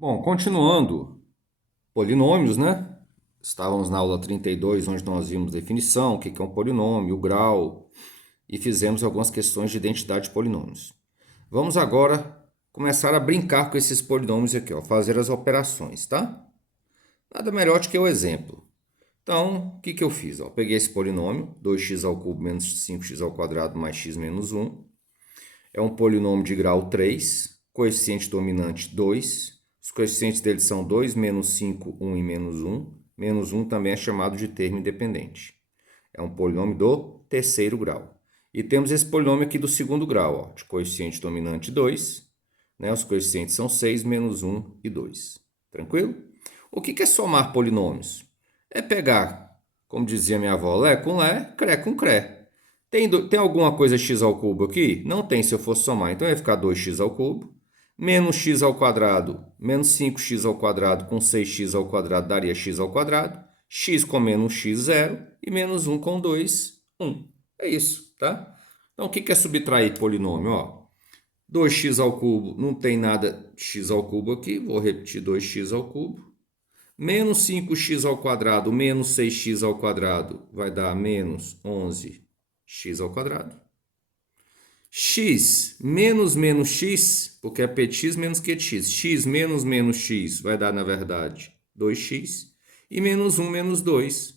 Bom, continuando, polinômios, né? Estávamos na aula 32, onde nós vimos definição, o que é um polinômio, o grau, e fizemos algumas questões de identidade de polinômios. Vamos agora começar a brincar com esses polinômios aqui, ó, fazer as operações, tá? Nada melhor do que o exemplo. Então, o que eu fiz? Ó? Peguei esse polinômio, 2x ao cubo menos 5x ao quadrado mais x menos 1. É um polinômio de grau 3, coeficiente dominante 2. Os coeficientes dele são 2, menos 5, 1 e menos 1. Menos 1 também é chamado de termo independente. É um polinômio do terceiro grau. E temos esse polinômio aqui do segundo grau, ó, de coeficiente dominante 2. Né? Os coeficientes são 6, menos 1 e 2. Tranquilo? O que é somar polinômios? É pegar, como dizia minha avó, Lé com Lé, Cré com Cré. Tem alguma coisa x ao cubo aqui? Não tem se eu for somar. Então vai ficar 2x ao cubo. Menos x ao quadrado, menos 5x ao quadrado com 6x ao quadrado daria x ao quadrado. X com menos x, 0. E menos 1 com 2, 1. É isso, tá? Então o que é subtrair polinômio? Ó, 2x ao cubo, não tem nada x ao cubo aqui. Vou repetir 2x ao cubo. Menos 5x ao quadrado menos 6x ao quadrado vai dar menos 11x ao quadrado. X menos menos x, porque é px menos qx. X menos menos x vai dar, na verdade, 2x. E menos 1 menos 2,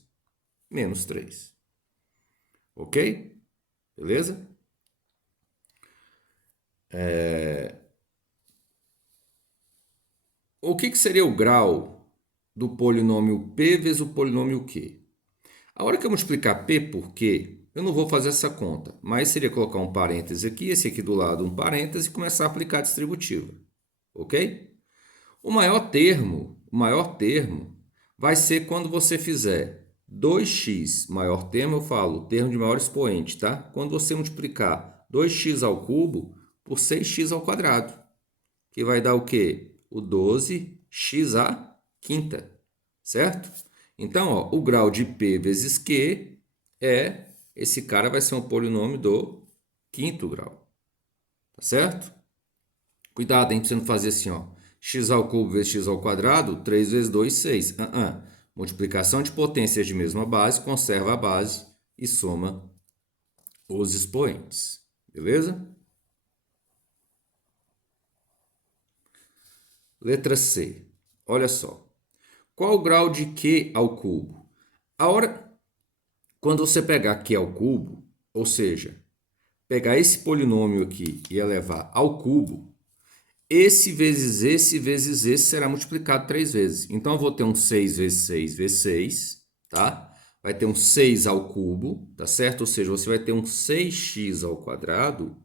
menos 3. Ok? Beleza? O que seria o grau do polinômio p vezes o polinômio q? A hora que eu multiplicar p por q, eu não vou fazer essa conta, mas seria colocar um parêntese aqui, esse aqui do lado um parêntese e começar a aplicar a distributiva. Ok? O maior termo vai ser quando você fizer 2x maior termo, eu falo termo de maior expoente, tá? Quando você multiplicar 2x ao cubo por 6x ao quadrado, que vai dar o quê? O 12x à quinta, certo? Então, ó, o grau de p vezes q esse cara vai ser um polinômio do quinto grau, tá certo? Cuidado, hein, pra você não fazer assim, ó. X ao cubo vezes x ao quadrado, 3 vezes 2, 6. Multiplicação de potências de mesma base, conserva a base e soma os expoentes. Beleza? Letra C. Olha só. Qual o grau de Q ao cubo? A hora, quando você pegar Q ao cubo, ou seja, pegar esse polinômio aqui e elevar ao cubo, esse vezes esse será multiplicado 3 vezes. Então, eu vou ter um 6 vezes 6 vezes 6, tá? Vai ter um 6 ao cubo, tá certo? Ou seja, você vai ter um 6x ao quadrado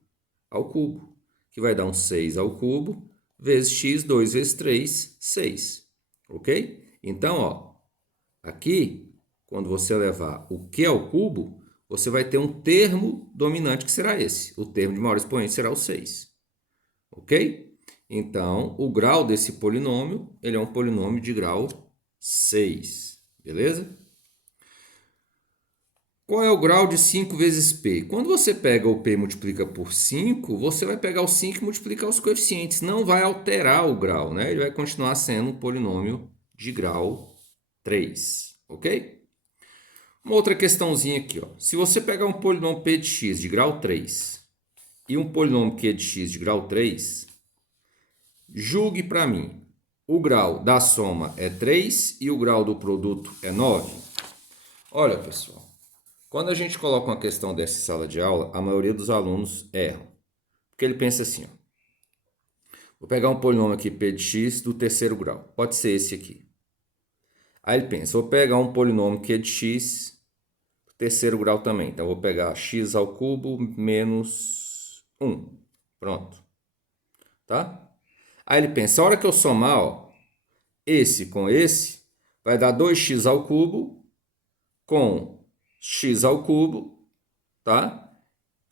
ao cubo, que vai dar um 6 ao cubo, vezes x, 2 vezes 3, 6. Ok? Então, ó, aqui, quando você levar o q ao cubo, você vai ter um termo dominante que será esse. O termo de maior expoente será o 6. Ok? Então, o grau desse polinômio, ele é um polinômio de grau 6. Beleza? Qual é o grau de 5 vezes p? Quando você pega o p e multiplica por 5, você vai pegar o 5 e multiplicar os coeficientes. Não vai alterar o grau, né? Ele vai continuar sendo um polinômio de grau 3. Ok? Uma outra questãozinha aqui, ó. Se você pegar um polinômio p de x de grau 3 e um polinômio q de x de grau 3, julgue para mim. O grau da soma é 3 e o grau do produto é 9. Olha, pessoal, quando a gente coloca uma questão dessa em sala de aula, a maioria dos alunos erram. Porque ele pensa assim, ó, vou pegar um polinômio aqui, p de x, do terceiro grau. Pode ser esse aqui. Aí ele pensa, vou pegar um polinômio q de x, do terceiro grau também. Então, vou pegar x ao cubo menos 1. Pronto. Tá? Aí ele pensa, a hora que eu somar, ó, esse com esse, vai dar 2x ao cubo com x ao cubo, tá?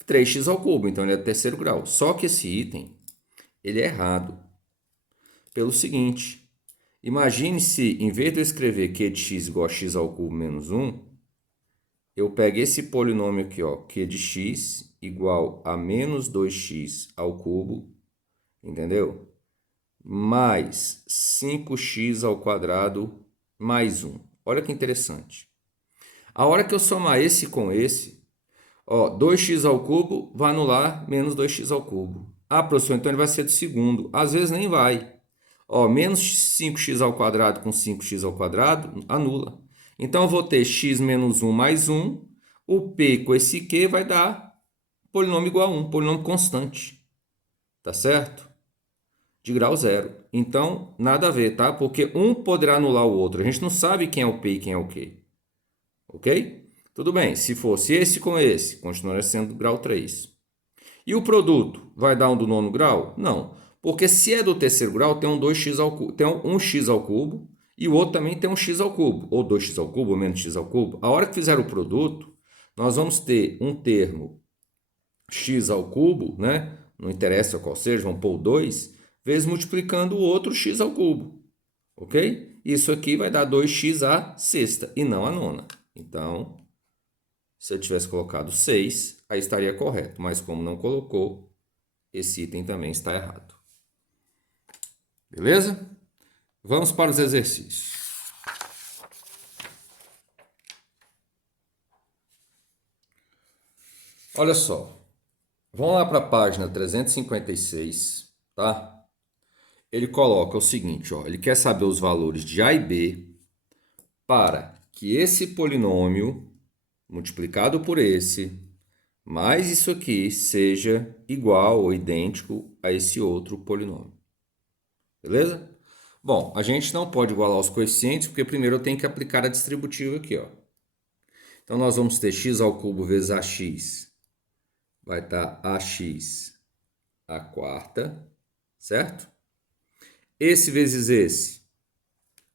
3x ao cubo, então ele é do terceiro grau. Só que esse item, ele é errado. Pelo seguinte, imagine se, em vez de eu escrever q de x igual a x ao cubo menos 1, eu pego esse polinômio aqui, ó, q de x igual a menos 2x ao cubo, entendeu? mais 5x ao quadrado mais 1. Olha que interessante. A hora que eu somar esse com esse, ó, 2x ao cubo vai anular menos 2x ao cubo. Ah, professor, então ele vai ser do segundo. Às vezes nem vai. Ó, menos 5x ao quadrado com 5x ao quadrado anula. Então eu vou ter x menos 1 mais 1. O p com esse q vai dar polinômio igual a 1, polinômio constante. Tá certo? De grau zero. Então, nada a ver, tá? Porque um poderá anular o outro. A gente não sabe quem é o p e quem é o q. Ok? Tudo bem. Se fosse esse com esse, continuaria sendo grau 3. E o produto vai dar um do nono grau? Não. Porque se é do terceiro grau, tem um 2x ao cubo, tem um x ao cubo e o outro também tem um x ao cubo, ou 2x ao cubo, ou menos x ao cubo. A hora que fizer o produto, nós vamos ter um termo x ao cubo, né? Não interessa qual seja, vamos pôr o 2, vezes multiplicando o outro x ao cubo. Ok? Isso aqui vai dar 2x à sexta e não à nona. Então, se eu tivesse colocado 6, aí estaria correto. Mas como não colocou, esse item também está errado. Beleza? Vamos para os exercícios. Olha só. Vamos lá para a página 356, tá? Ele coloca o seguinte, ó, ele quer saber os valores de A e B para que esse polinômio multiplicado por esse mais isso aqui seja igual ou idêntico a esse outro polinômio. Beleza? Bom, a gente não pode igualar os coeficientes, porque primeiro eu tenho que aplicar a distributiva aqui, ó. Então, nós vamos ter x ao cubo vezes ax, vai estar ax à quarta, certo? Esse vezes esse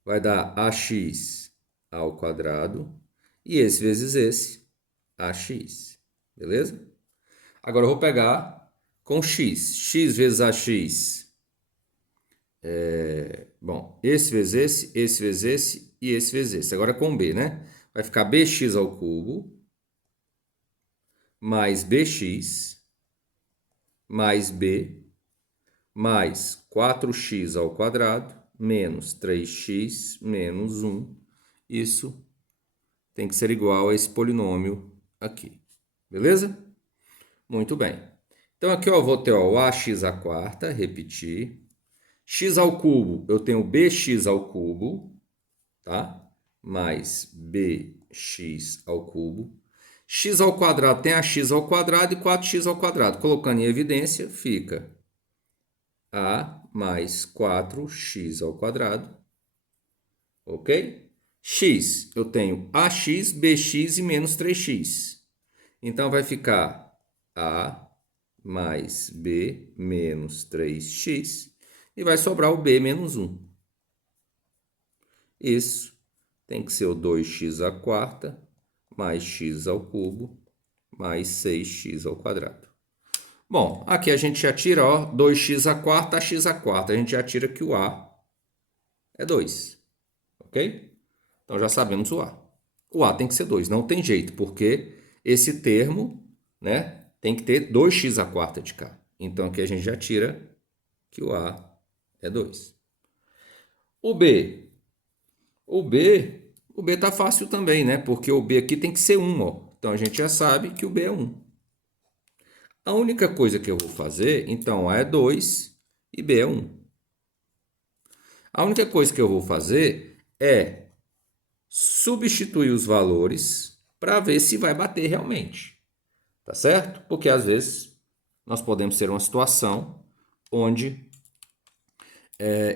vai dar ax ao quadrado, e esse vezes esse, ax, beleza? Agora eu vou pegar com x vezes ax, bom, esse vezes esse e esse vezes esse. Agora com b, né? Vai ficar bx ao cubo mais bx mais b mais 4x ao quadrado menos 3x menos 1. Isso tem que ser igual a esse polinômio aqui. Beleza? Muito bem. Então aqui eu vou ter ó, o ax à quarta, repetir. X ao cubo, eu tenho bx ao cubo, tá? Mais bx ao cubo. X ao quadrado tem ax ao quadrado e 4x ao quadrado. Colocando em evidência, fica a mais 4x ao quadrado. Ok? X, eu tenho ax, bx e menos 3x. Então, vai ficar a mais b menos 3x. E vai sobrar o b menos 1. Isso tem que ser o 2x à quarta mais x ao cubo mais 6x ao quadrado. Bom, aqui a gente já tira, ó, 2x à quarta, x à quarta. A gente já tira que o a é 2, ok? Então já sabemos o a. O a tem que ser 2, não tem jeito, porque esse termo, né, tem que ter 2x à quarta de cá. Então aqui a gente já tira que o a é 2. O b. O B tá fácil também, né? Porque o B aqui tem que ser 1, ó. Então a gente já sabe que o B é 1. A única coisa que eu vou fazer, então, A é 2 e B é 1. A única coisa que eu vou fazer é substituir os valores para ver se vai bater realmente. Tá certo? Porque às vezes nós podemos ter uma situação onde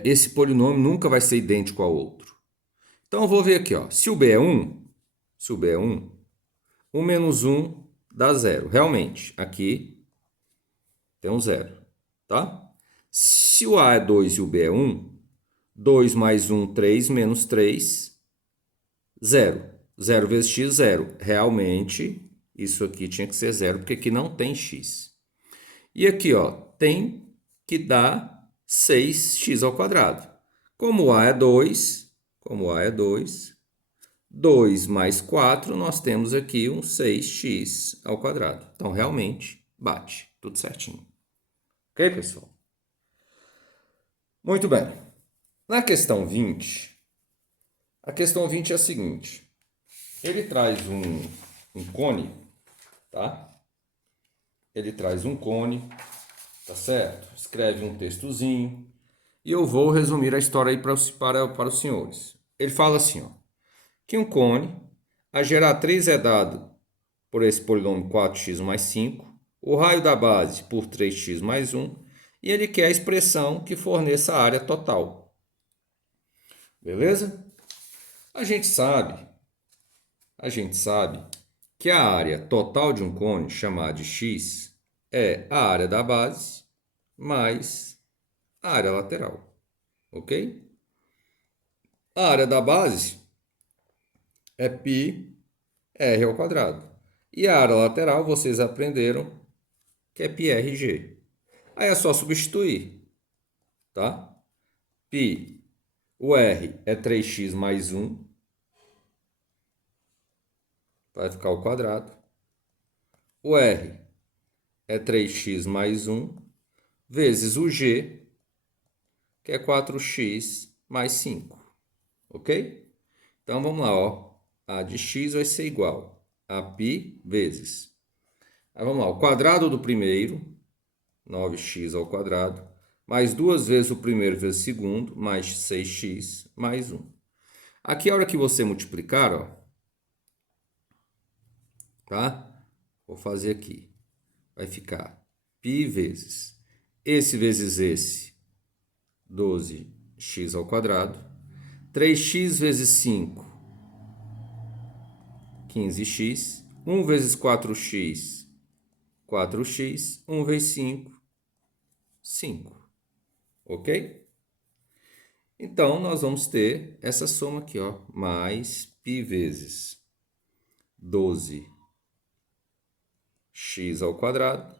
esse polinômio nunca vai ser idêntico ao outro. Então eu vou ver aqui, ó. Se o B é 1, 1 menos 1 dá 0. Realmente, aqui tem um 0, tá? Se o A é 2 e o B é 1, 2 mais 1, 3, menos 3, 0. 0 vezes x, 0. Realmente, isso aqui tinha que ser 0, porque aqui não tem x. E aqui, ó, tem que dar 6x ao quadrado. Como A é 2, 2 mais 4, nós temos aqui um 6x ao quadrado. Então, realmente, bate. Tudo certinho. Ok, pessoal? Muito bem. Na questão 20, a questão 20 é a seguinte. Ele traz um cone, tá? Ele traz um cone, tá certo? Escreve um textozinho. E eu vou resumir a história aí para os senhores. Ele fala assim, ó, que um cone, a gerar 3 é dado por esse polinômio 4x mais 5, o raio da base por 3x mais 1, e ele quer a expressão que forneça a área total. Beleza? A gente sabe que a área total de um cone, chamada de x, é a área da base mais a área lateral. Ok? A área da base é πr ao quadrado. E a área lateral, vocês aprenderam que é πrg. Aí é só substituir, tá? Π, o r é 3x mais 1, vai ficar ao quadrado. O r é 3x mais 1, vezes o g, que é 4x mais 5, ok? Então, vamos lá, ó. A de x vai ser igual a π vezes. Aí, vamos lá, o quadrado do primeiro, 9x ao quadrado, mais 2 vezes o primeiro vezes o segundo, mais 6x mais 1. Aqui, a hora que você multiplicar, ó, tá? Vou fazer aqui. Vai ficar π vezes esse, 12x ao quadrado, 3x vezes 5, 15x, 1 vezes 4x, 4x, 1 vezes 5, 5. Ok? Então, nós vamos ter essa soma aqui, ó, mais π vezes 12x ao quadrado,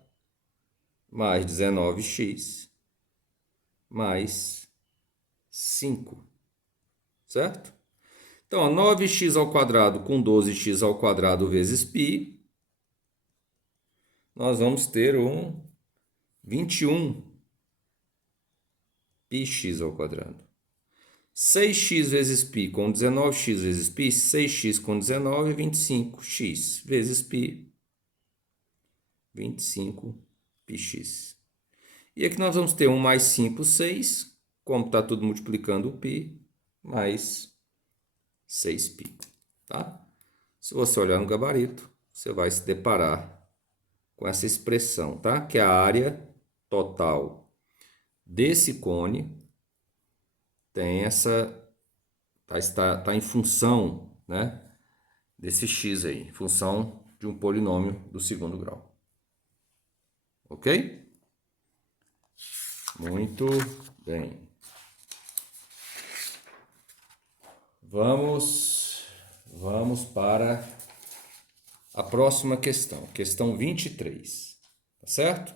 mais 19x, mais 5, certo? Então, ó, 9x ao quadrado com 12x ao quadrado vezes π, nós vamos ter um 21 πx ao quadrado. 6x vezes π com 19x vezes π, 6x com 19 é 25x vezes π, 25πx. E aqui nós vamos ter 1 mais 5, 6, como está tudo multiplicando o π, mais 6π, tá? Se você olhar no gabarito, você vai se deparar com essa expressão, tá? Que é a área total desse cone tem essa, tá em função, né, desse x aí, em função de um polinômio do segundo grau. Ok? Muito bem. Vamos para a próxima questão, questão 23, tá certo?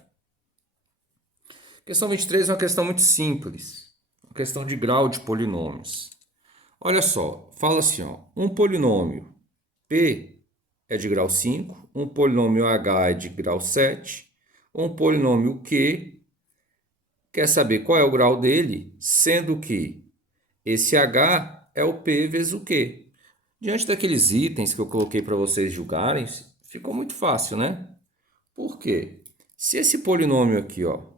Questão 23 é uma questão muito simples, uma questão de grau de polinômios. Olha só, fala assim, ó, um polinômio P é de grau 5, um polinômio H é de grau 7, um polinômio Q quer saber qual é o grau dele, sendo que esse H é o P vezes o Q. Diante daqueles itens que eu coloquei para vocês julgarem, ficou muito fácil, né? Por quê? Se esse polinômio aqui, ó,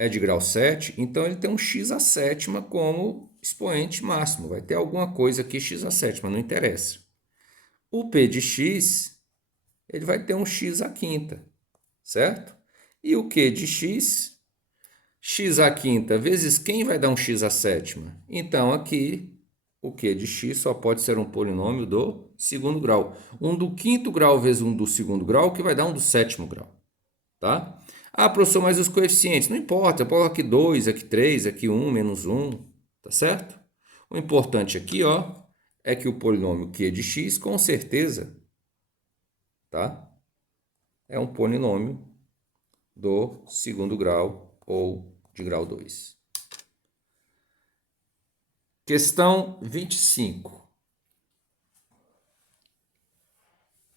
é de grau 7, então ele tem um x à sétima como expoente máximo. Vai ter alguma coisa aqui x à sétima, não interessa. O P de x, ele vai ter um x à quinta, certo? E o Q de x, x à quinta vezes quem vai dar um x à sétima? Então, aqui, o Q de x só pode ser um polinômio do segundo grau. Um do quinto grau vezes um do segundo grau, que vai dar um do sétimo grau, tá? Ah, professor, mas os coeficientes, não importa, eu coloco aqui 2, aqui 3, aqui 1, menos 1, tá certo? O importante aqui, ó, é que o polinômio Q de x, com certeza, tá? É um polinômio do segundo grau ou de grau 2. Questão 25.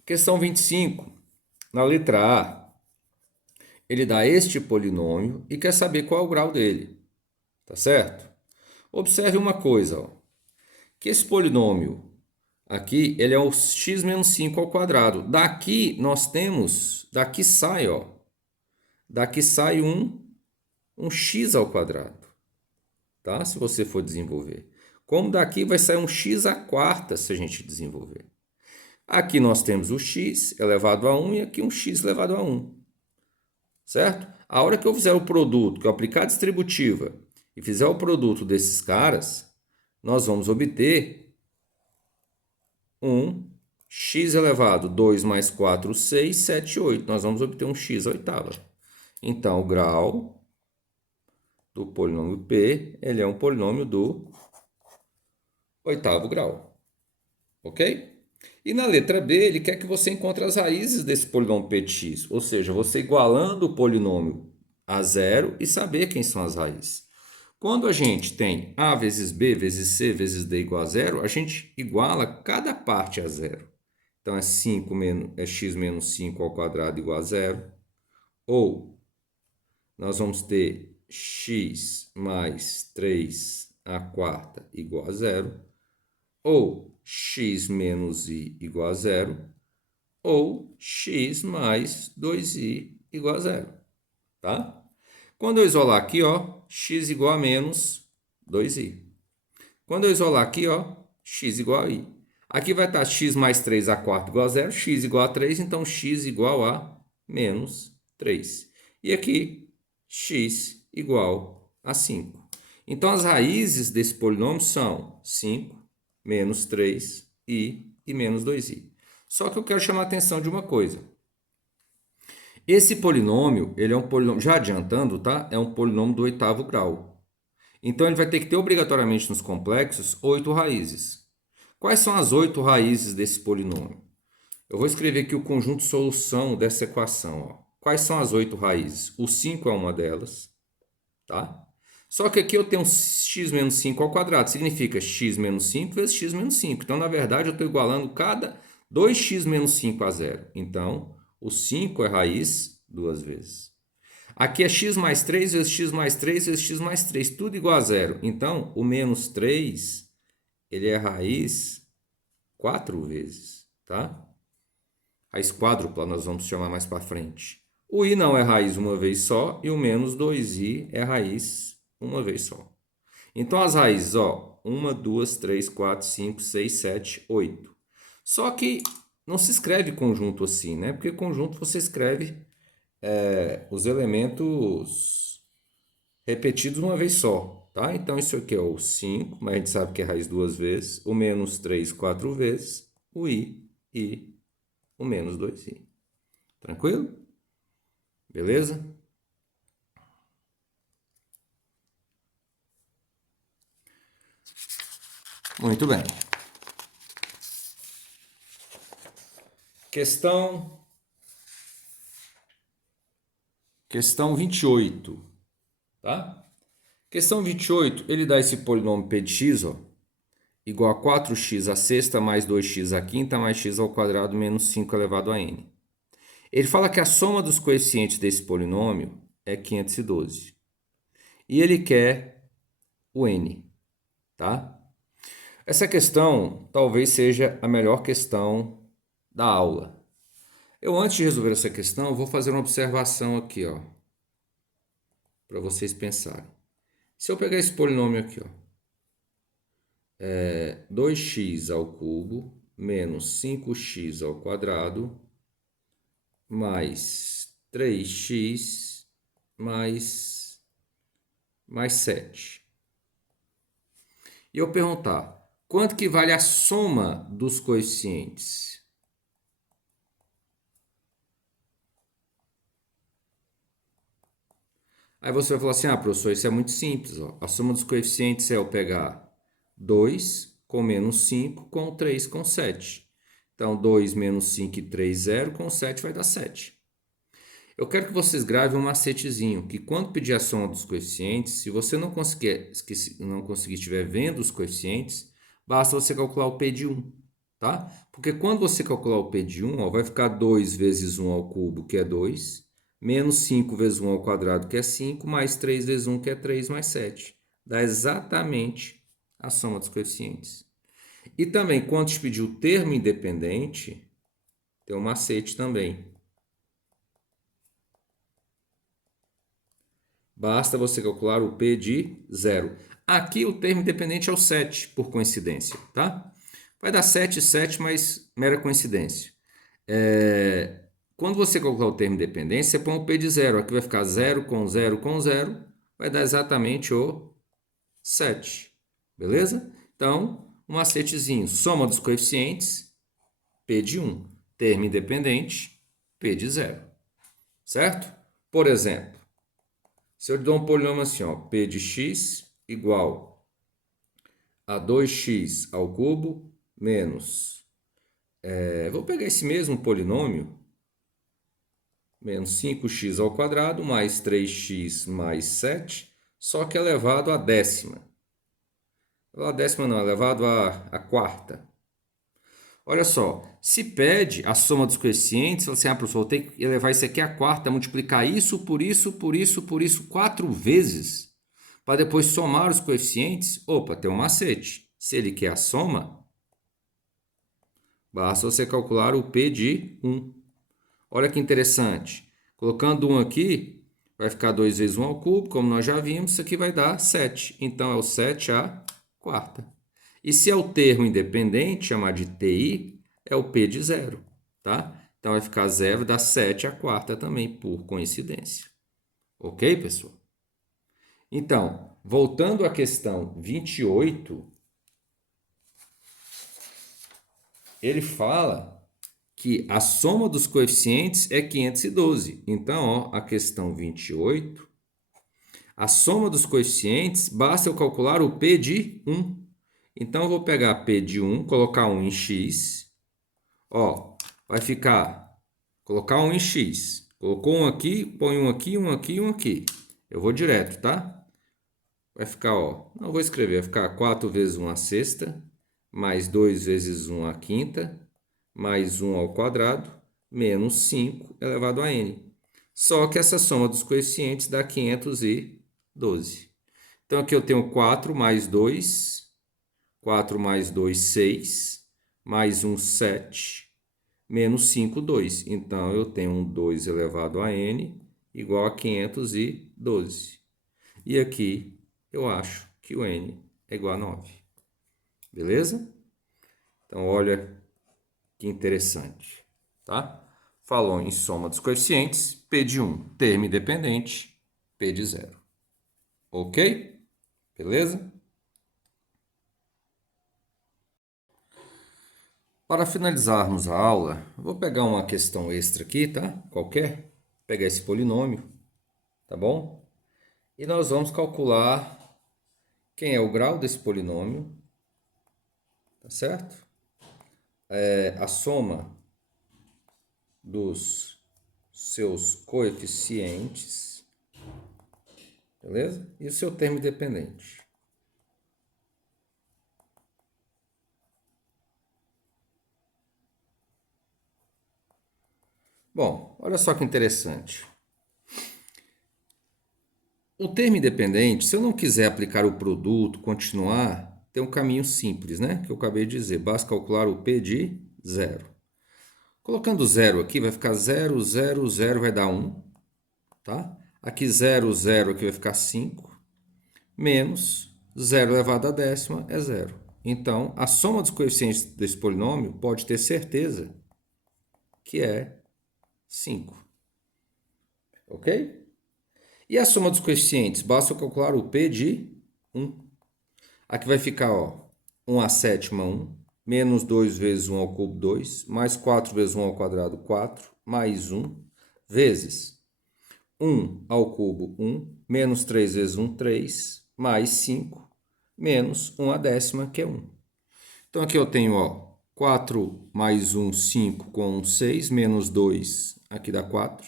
Questão 25, na letra A, ele dá este polinômio e quer saber qual é o grau dele. Tá certo? Observe uma coisa, ó, que esse polinômio aqui, ele é o x menos 5 ao quadrado. Daqui nós temos, daqui sai, ó, daqui sai um x ao quadrado, tá? Se você for desenvolver. Como daqui vai sair um x à quarta se a gente desenvolver. Aqui nós temos o x elevado a 1 e aqui um x elevado a 1, certo? A hora que eu fizer o produto, que eu aplicar a distributiva e fizer o produto desses caras, nós vamos obter um x elevado 2 mais 4, 6, 7, 8. Nós vamos obter um x à oitava. Então, o grau do polinômio P, ele é um polinômio do oitavo grau. Ok? E na letra B, ele quer que você encontre as raízes desse polinômio P de x. Ou seja, você igualando o polinômio a zero e saber quem são as raízes. Quando a gente tem A vezes B vezes C vezes D igual a zero, a gente iguala cada parte a zero. Então, é x menos 5 ao quadrado igual a zero. Ou nós vamos ter x mais 3 à quarta igual a zero. Ou x menos i igual a zero. Ou x mais 2i igual a zero. Tá? Quando eu isolar aqui, ó, x igual a menos 2i. Quando eu isolar aqui, ó, x igual a i. Aqui vai estar x mais 3 à quarta igual a zero, x igual a 3, então x igual a menos 3. E aqui, x igual a 5. Então, as raízes desse polinômio são 5, menos 3i e menos 2i. Só que eu quero chamar a atenção de uma coisa. Esse polinômio, ele é um polinômio, já adiantando, tá? É um polinômio do oitavo grau. Então, ele vai ter que ter obrigatoriamente nos complexos 8 raízes. Quais são as 8 raízes desse polinômio? Eu vou escrever aqui o conjunto solução dessa equação. Ó. Quais são as 8 raízes? O 5 é uma delas, tá? Só que aqui eu tenho x menos 5 ao quadrado, significa x menos 5 vezes x menos 5. Então, na verdade, eu estou igualando cada 2x menos 5 a zero. Então, o 5 é raiz duas vezes. Aqui é x mais 3 vezes x mais 3 vezes x mais 3, tudo igual a zero. Então, o menos 3, ele é raiz 4 vezes, tá? Raiz quádrupla nós vamos chamar mais para frente. O i não é raiz uma vez só e o menos 2i é raiz uma vez só. Então, as raízes, ó, 1, 2, 3, 4, 5, 6, 7, 8. Só que não se escreve conjunto assim, né? Porque conjunto você escreve os elementos repetidos uma vez só, tá? Então, isso aqui é o 5, mas a gente sabe que é raiz duas vezes. O menos 3, 4 vezes. O i e o menos 2i. Tranquilo? Beleza? Muito bem. Questão 28, tá? Questão 28, ele dá esse polinômio p de x, ó, igual a 4x à sexta mais 2x à quinta mais x ao quadrado menos 5 elevado a n. Ele fala que a soma dos coeficientes desse polinômio é 512. E ele quer o n, tá? Essa questão talvez seja a melhor questão da aula. Eu, antes de resolver essa questão, vou fazer uma observação aqui, ó, para vocês pensarem. Se eu pegar esse polinômio aqui, ó, 2x ao cubo menos 5x ao quadrado mais 3x mais 7. E eu perguntar, quanto que vale a soma dos coeficientes? Aí você vai falar assim, professor, isso é muito simples. Ó. A soma dos coeficientes é eu pegar 2 com menos 5 com 3 com 7. Então, 2 menos 5 e 3, 0, com 7 vai dar 7. Eu quero que vocês gravem um macetezinho, que quando pedir a soma dos coeficientes, se você não conseguir estiver vendo os coeficientes, basta você calcular o P de 1, tá? Porque quando você calcular o P de 1, ó, vai ficar 2 vezes 1 ao cubo, que é 2, menos 5 vezes 1 ao quadrado, que é 5, mais 3 vezes 1, que é 3, mais 7. dá exatamente a soma dos coeficientes. E também, quando te pedir o termo independente, tem um macete também. Basta você calcular o P de 0. Aqui o termo independente é o 7, por coincidência, tá? Vai dar 7, 7, mas mera coincidência. Quando você calcular o termo independente, você põe o P de 0. Aqui vai ficar 0 com 0 com 0. Vai dar exatamente o 7. Beleza? Então, um macetezinho. Soma dos coeficientes, P de 1. Termo independente, P de 0. Certo? Por exemplo, se eu lhe dou um polinômio assim, ó, P de x igual a 2x ao cubo menos... vou pegar esse mesmo polinômio, menos 5x ao quadrado mais 3x mais 7, só que elevado à décima. A décima não, elevado à quarta. Olha só, se pede a soma dos coeficientes, você, professor, vou ter que elevar isso aqui à quarta, multiplicar isso por isso, por isso, por isso, 4 vezes, para depois somar os coeficientes. Opa, tem um macete. Se ele quer a soma, basta você calcular o P de 1. Olha que interessante. Colocando 1 aqui, vai ficar 2 vezes 1 ao cubo, como nós já vimos, isso aqui vai dar 7. Então, é o 7 à quarta. E se é o termo independente, chamar de TI, é o P de 0, tá? Então, vai ficar 0, dá 7 à quarta também, por coincidência. Ok, pessoal? Então, voltando à questão 28, ele fala que a soma dos coeficientes é 512. Então, ó, a questão 28, a soma dos coeficientes, basta eu calcular o P de 1. Então, eu vou pegar P de 1, colocar 1 em x. Ó, vai ficar, colocar 1 em x. Colocou 1 aqui, põe 1 aqui, 1 aqui, 1 aqui. Eu vou direto, tá? Vai ficar, ó, não vou escrever, vai ficar 4 vezes 1 à sexta, mais 2 vezes 1 à quinta, mais 1 ao quadrado, menos 5 elevado a n. Só que essa soma dos coeficientes dá 512. Então, aqui eu tenho 4 mais 2, 4 mais 2, 6, mais 1, 7, menos 5, 2. Então, eu tenho um 2 elevado a n igual a 512. E aqui eu acho que o n é igual a 9. Beleza? Então, olha que interessante, tá? Falou em soma dos coeficientes, P de 1, termo independente, P de 0. Ok? Beleza? Para finalizarmos a aula, vou pegar uma questão extra aqui, tá? Qualquer. Pegar esse polinômio, tá bom? E nós vamos calcular quem é o grau desse polinômio, tá certo? A soma dos seus coeficientes, beleza? E o seu termo independente. Bom, olha só que interessante. O termo independente, se eu não quiser aplicar o produto, continuar, tem um caminho simples, né? Que eu acabei de dizer. Basta calcular o P de 0. Colocando 0 aqui, vai ficar 0, 0, 0, vai dar 1, tá? Aqui 0, 0, aqui vai ficar 5, menos 0 elevado à décima é 0. Então, a soma dos coeficientes desse polinômio pode ter certeza que é 5. Ok? E a soma dos coeficientes? Basta eu calcular o P de 1. Aqui vai ficar, ó, 1 à sétima, 1, menos 2 vezes 1 ao cubo, 2, mais 4 vezes 1 ao quadrado, 4, mais 1, vezes 1 ao cubo, 1, menos 3 vezes 1, 3, mais 5, menos 1 à décima, que é 1. Então, aqui eu tenho, ó, 4 mais 1, 5, com 1, 6, menos 2, aqui dá 4,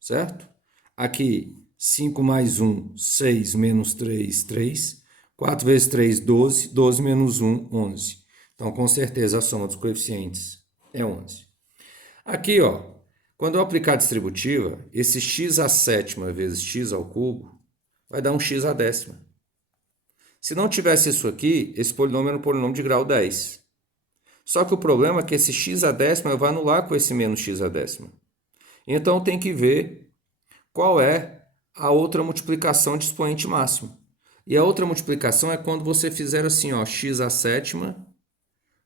certo? Aqui, 5 mais 1, 6, menos 3, 3. 4 vezes 3, 12. 12 menos 1, 11. Então, com certeza, a soma dos coeficientes é 11. Aqui, ó, quando eu aplicar a distributiva, esse x à sétima vezes x ao cubo vai dar um x à décima. Se não tivesse isso aqui, esse polinômio era um polinômio de grau 10. Só que o problema é que esse x a décima vai anular com esse menos x a décima. Então tem que ver qual é a outra multiplicação de expoente máximo. E a outra multiplicação é quando você fizer assim, ó, x a sétima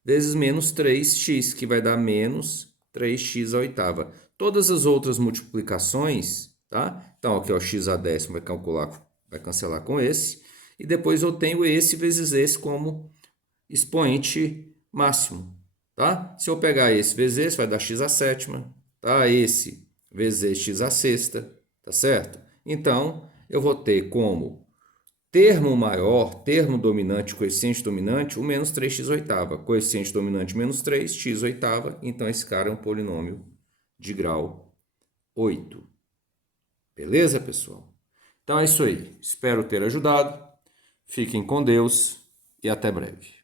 vezes menos 3x, que vai dar menos 3x a oitava. Todas as outras multiplicações, tá? Então, aqui, ó, x a décima vai calcular, vai cancelar com esse. E depois eu tenho esse vezes esse como expoente máximo, tá? Se eu pegar esse vezes esse, vai dar x a sétima, tá? Esse vezes esse, x a sexta, tá certo? Então, eu vou ter como termo maior, termo dominante, coeficiente dominante, o menos 3x oitava. Coeficiente dominante menos 3, x oitava. Então, esse cara é um polinômio de grau 8. Beleza, pessoal? Então é isso aí. Espero ter ajudado. Fiquem com Deus e até breve.